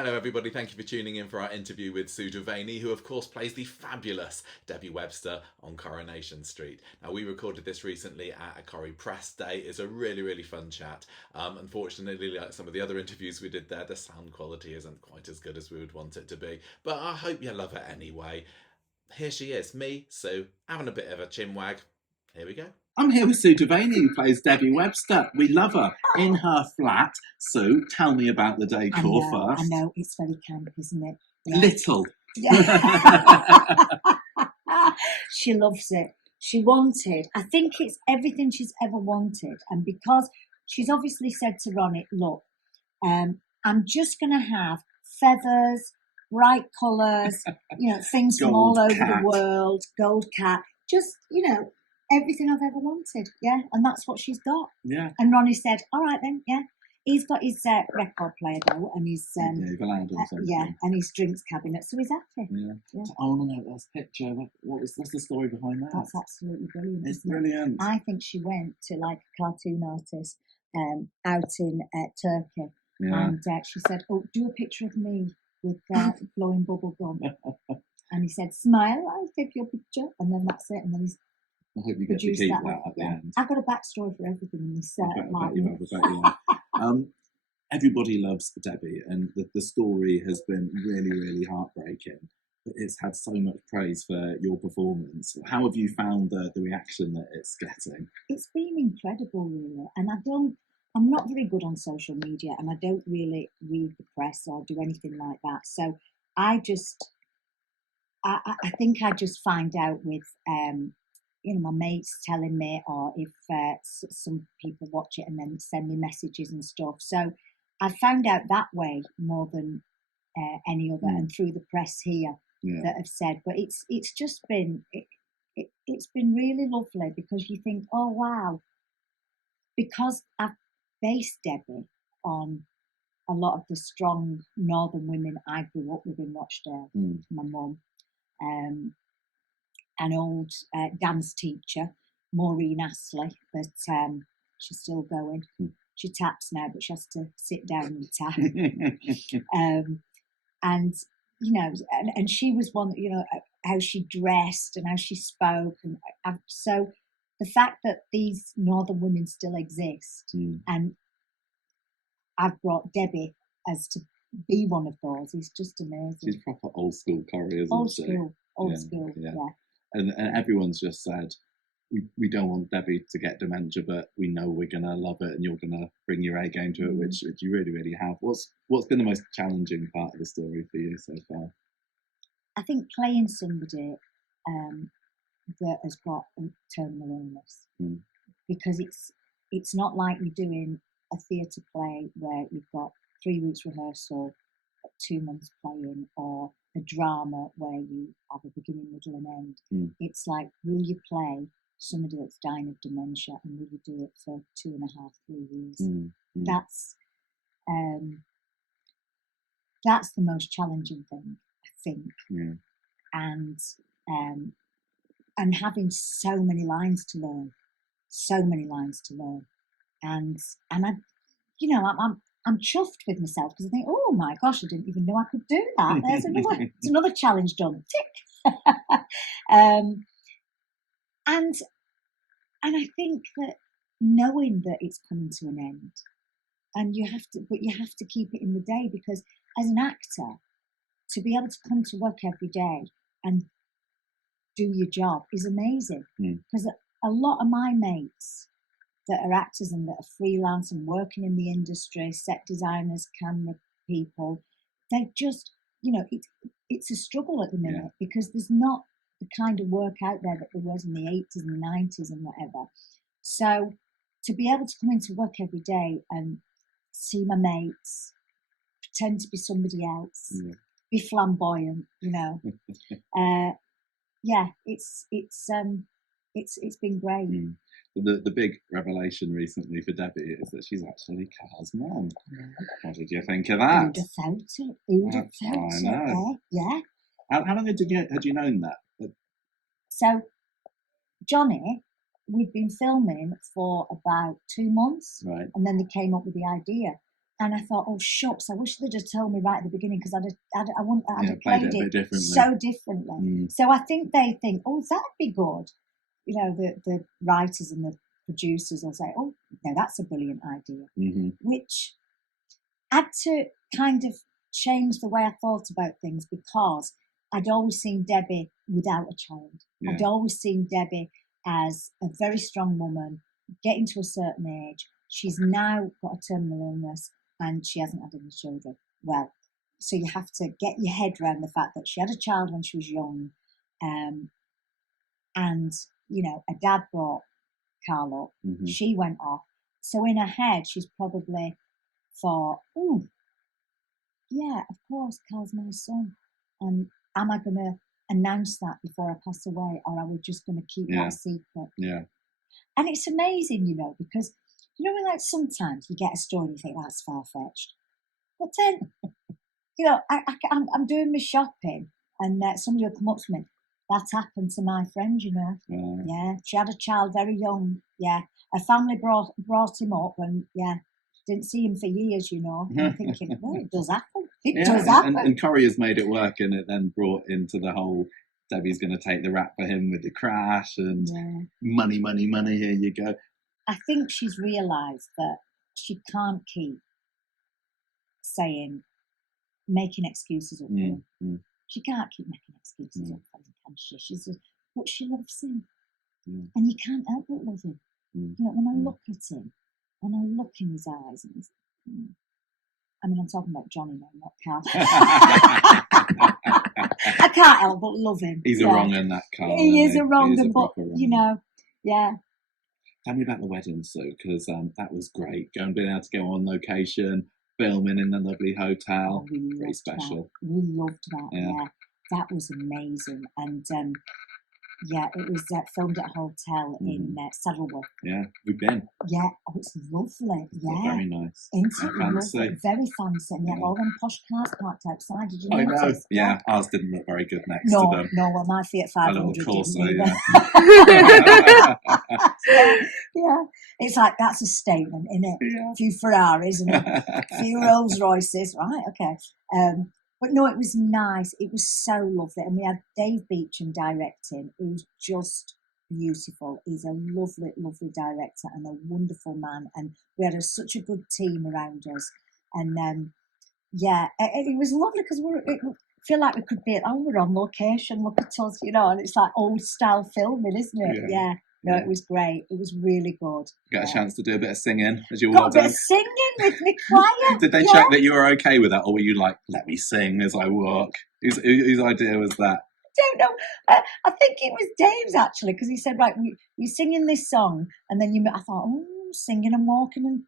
Hello everybody, thank you for tuning in for our interview with Sue Devaney, who of course plays the fabulous Debbie Webster on Coronation Street. Now we recorded this recently at a Corrie press day. It's a really fun chat. Unfortunately, like some of the other interviews we did there, the sound quality isn't quite as good as we would want it to be. But I hope you love it anyway. Here she is, me, Sue, having a bit of a chinwag. Here we go. I'm here with Sue Devaney, who plays Debbie Webster. We love her in her flat. Sue, tell me about the decor first. I know, it's very camp, isn't it? Yeah. Little. Yeah. She loves it. She wanted, I think it's everything she's ever wanted. And because she's obviously said to Ronnie, look, I'm just going to have feathers, bright colours, things from all over the world, gold cat, just, everything I've ever wanted, yeah, and that's what she's got. Yeah. And Ronnie said, "All right then, yeah." He's got his record player though, and his and his drinks cabinet, so he's happy. Yeah. So I want to know this picture. What's the story behind that? That's absolutely brilliant. It's brilliant. I think she went to like a cartoon artist out in Turkey, and she said, "Oh, do a picture of me with blowing bubble gum," and he said, "Smile, I'll take your picture," and then that's it, and then he's. I hope you get to keep that at the end. I've got a backstory for everything in this Everybody loves Debbie, and the story has been really heartbreaking. But it's had so much praise for your performance. How have you found the reaction that it's getting? It's been incredible, really. And I'm not very good on social media, and I don't really read the press or do anything like that. So I think I just find out with. My mates telling me, or if some people watch it and then send me messages and stuff. So I found out that way more than any other, and through the press here that have said. But it's just been it's been really lovely, because you think, oh wow, because I've based Debbie on a lot of the strong northern women I grew up with in Rochdale. My mum. An old dance teacher, Maureen Astley, but she's still going. She taps now, but she has to sit down and tap. And she was one, how she dressed and how she spoke, and so the fact that these northern women still exist, and I've brought Debbie as to be one of those, is just amazing. She's proper old school Corrie, isn't she? Old school, yeah. And everyone's just said, we don't want Debbie to get dementia, but we know we're going to love it and you're going to bring your A game to it, which you really have. What's been the most challenging part of the story for you so far? I think playing somebody that has got a terminal illness, because it's not like you're doing a theatre play where you've got 3 weeks rehearsal, 2 months playing, or a drama where you have a beginning, middle and end. It's like, will you play somebody that's dying of dementia, and will you do it for 2.5, 3 years? That's the most challenging thing, I think. And having so many lines to learn, and I'm chuffed with myself, because I think, oh my gosh, I didn't even know I could do that. There's another challenge done. Tick. And I think that knowing that it's coming to an end, and you have to keep it in the day, because as an actor, to be able to come to work every day and do your job is amazing. Because a lot of my mates that are actors and that are freelance and working in the industry, set designers, camera people, they just, it's a struggle at the minute, because there's not the kind of work out there that there was in the 80s and the 90s and whatever. So to be able to come into work every day and see my mates, pretend to be somebody else, be flamboyant, it's been great. The big revelation recently for Debbie is that she's actually Carl's mum. What did you think of that? Who'd have felt it? Who'd have felt it? Know. Yeah. How long had you known that? So, Johnny, we'd been filming for about 2 months, right, and then they came up with the idea. And I thought, oh shucks, I wish they'd have told me right at the beginning, because I wouldn't have played played it a bit it differently. so differently. So I think they think, oh, that'd be good. You know, the writers and the producers will say, oh, no, that's a brilliant idea, which had to kind of change the way I thought about things, because I'd always seen Debbie without a child. Yeah. I'd always seen Debbie as a very strong woman, getting to a certain age. She's now got a terminal illness and she hasn't had any children. Well, so you have to get your head around the fact that she had a child when she was young, and, you know, a dad brought Carl up, she went off. So in her head, she's probably thought, oh, yeah, of course, Carl's my son. And am I going to announce that before I pass away, or are we just going to keep that a secret? Yeah. And it's amazing, you know, because, you know, like sometimes you get a story and you think, that's far-fetched. But then, you know, I'm doing my shopping and somebody will come up to me. That happened to my friend, you know. Yeah, she had a child very young. Yeah, her family brought him up, and didn't see him for years, you know. And I'm thinking, well, it does happen. It does happen. And Corrie has made it work, and it then brought into the whole Debbie's going to take the rap for him with the crash and money, money, money. Here you go. I think she's realised that she can't keep making excuses up for him. She can't keep making excuses up for him, can she? But she loves him. And you can't help but love him. You know, when I look at him, when I look in his eyes, and I mean, I'm talking about Johnny now, not Carl. I can't help but love him. He's a wrong in that Carl. He is a wrong, but, you know, Tell me about the wedding, Sue, because that was great. Being able to go on location, filming in the lovely hotel, pretty special. We loved that, yeah. That was amazing. And it was filmed at a hotel in Saddleworth. Yeah, we've been. Yeah, oh, it's lovely. Yeah, very nice. Isn't it? Fancy. Very fancy. And they have all them posh cars parked outside. Did you notice? I know. Yeah, ours didn't look very good next to them. No, well, my Fiat 500 didn't. Yeah. It's like, that's a statement, isn't it? Yeah. A few Ferraris and a few Rolls Royces. Right, okay. But no, it was nice. It was so lovely. And we had Dave Beecham directing, who's just beautiful. He's a lovely, lovely director and a wonderful man. And we had such a good team around us. And it was lovely, because I feel like we could be we're on location, look at us, you know, and it's like old style filming, isn't it? Yeah. No, it was great. It was really good. You got a chance to do a bit of singing as you walked walked down? Got a bit of singing with my choir. Did they check that you were okay with that, or were you like, let me sing as I walk? Whose idea was that? I don't know. I think it was Dave's, actually, because he said, right, you're singing this song, and then I thought, singing and walking and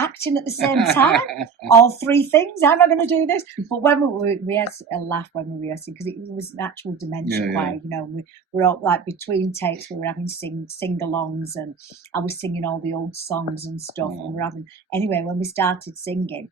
acting at the same time, all three things. How am I going to do this? But when we had a laugh when we were rehearsing, because it was an actual Dementia choir, you know. And we were all like, between takes, we were having sing-alongs, and I was singing all the old songs and stuff. And anyway, when we started singing,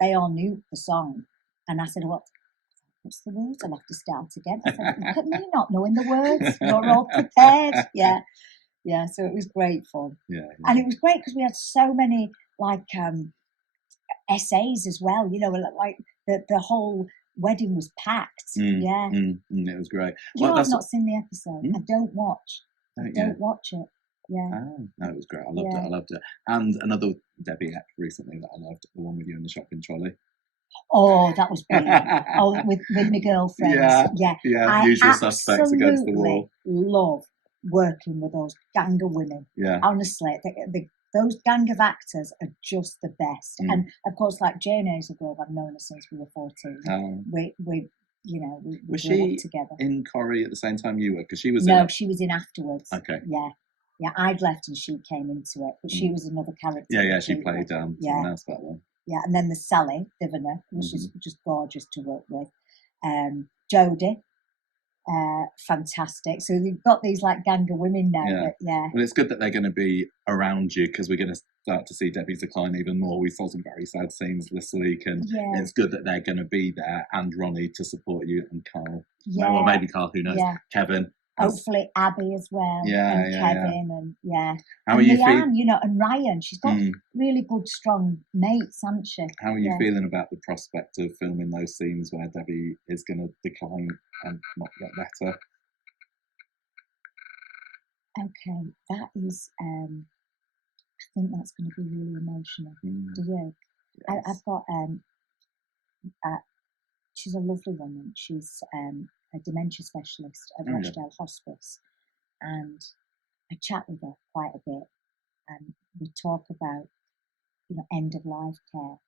they all knew the song, and I said, what's the words? I'll have to start again. I said, look at me not knowing the words. You're all prepared. Yeah, so it was great fun. Yeah. And it was great because we had so many essays as well, you know, like the whole wedding was packed. It was great. You know, I've not seen the episode. I don't watch. Watch it. Yeah. Oh, no, it was great. I loved it. And another Debbie app recently that I loved, the one with you in the shopping trolley. Oh, that was brilliant. With my girlfriends. Yeah. Usual suspects against the wall. Love working with those gang of women. Yeah. Honestly, those gang of actors are just the best. And of course, like Jane Hazelgrove, I've known her since we were 14. We was grew she up together. In Corrie at the same time you were? Because she was she was in afterwards. Okay. Yeah, I'd left and she came into it, but she was another character. Yeah, she played someone else that one. Yeah, and then there's Sally Devaney, which is just gorgeous to work with. Jodie, fantastic. So you've got these like gang of women now. Well, it's good that they're going to be around you, because we're going to start to see Debbie's decline even more. We saw some very sad scenes this week, and it's good that they're going to be there, and Ronnie to support you, and Carl. Well, maybe Carl, who knows? Kevin, hopefully Abby as well, and Kevin, and How and are you Leanne, you know, and Ryan. She's got Mm. really good, strong mates, hasn't she? How are you feeling about the prospect of filming those scenes where Debbie is going to decline and not get better? Okay, that is. I think that's going to be really emotional. Do you? Yes. I've got. She's a lovely woman. She's a dementia specialist at Rochdale Hospice, and I chat with her quite a bit, and we talk about, you know, end of life care,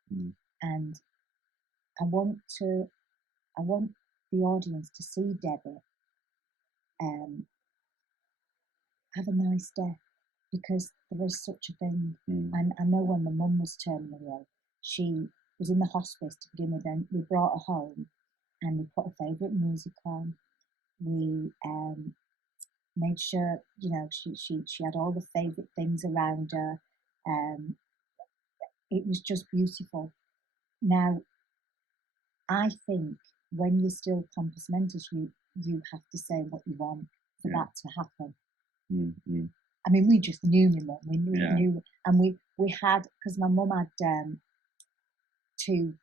and I want the audience to see Debbie have a nice death, because there is such a thing. And I know when my mum was terminally ill, she was in the hospice to begin with, and we brought her home and we put her favourite music on. We made sure, you know, she had all the favourite things around her. It was just beautiful. Now, I think when you're still compos mentis, you have to say what you want for that to happen. I mean, we just knew my mum. We knew, and we had, because my mum had 2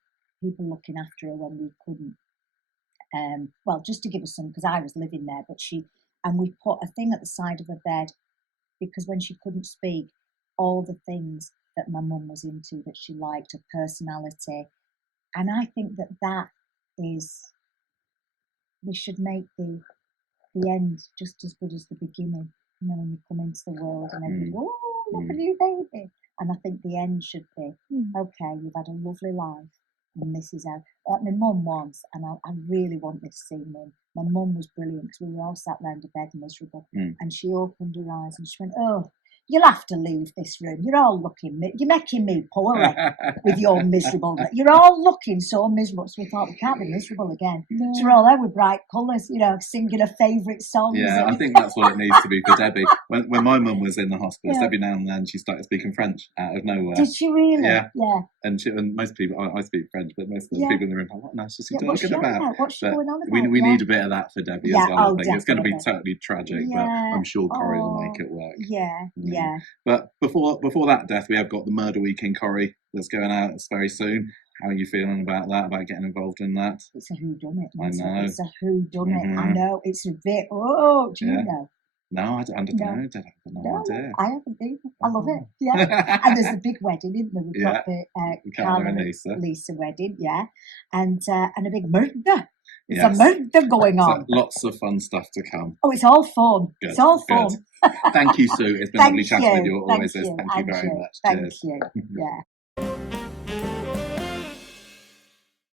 people looking after her when we couldn't. Well, just to give us some, because I was living there, and we put a thing at the side of her bed, because when she couldn't speak, all the things that my mum was into, that she liked, her personality, and I think that is, we should make the end just as good as the beginning. You know, when you come into the world and everybody, oh, look at you, baby. And I think the end should be, okay, you've had a lovely life, and this is how. Like my mum once, and I really want this scene in. My mum was brilliant, because we were all sat round a bed miserable, and she opened her eyes and she went, oh, you'll have to leave this room. You're all looking, you're making me poorly with your miserableness. You're all looking so miserable. So we thought, we can't be miserable again. No. So we're all there with bright colours, you know, singing her favourite songs. Yeah, I think that's what it needs to be for Debbie. When my mum was in the hospice, every now and then she started speaking French out of nowhere. Did she really? Yeah. And most people, I speak French, but most of the people in the room are like, what on earth is she talking about? What's she going on about? We need a bit of that for Debbie as well, I think. It's going to be definitely. totally tragic, but I'm sure Corrie will make it work. Yeah. But before that death, we have got the Murder Week in Corrie that's going out very soon. How are you feeling about that, about getting involved in that? It's a whodunit. I know. It's a whodunit. I know. It's a bit, do you know? No, I don't know. I have no idea. I haven't either. I love it. Yeah. And there's a big wedding, isn't there? We've got the Carla and Lisa wedding, and a big murder. There's a murder going on. So lots of fun stuff to come. Oh, it's all fun. Good, it's all fun. Thank you, Sue. It's been lovely chatting with you. Always is. Thank you very much. Thank you. Yeah.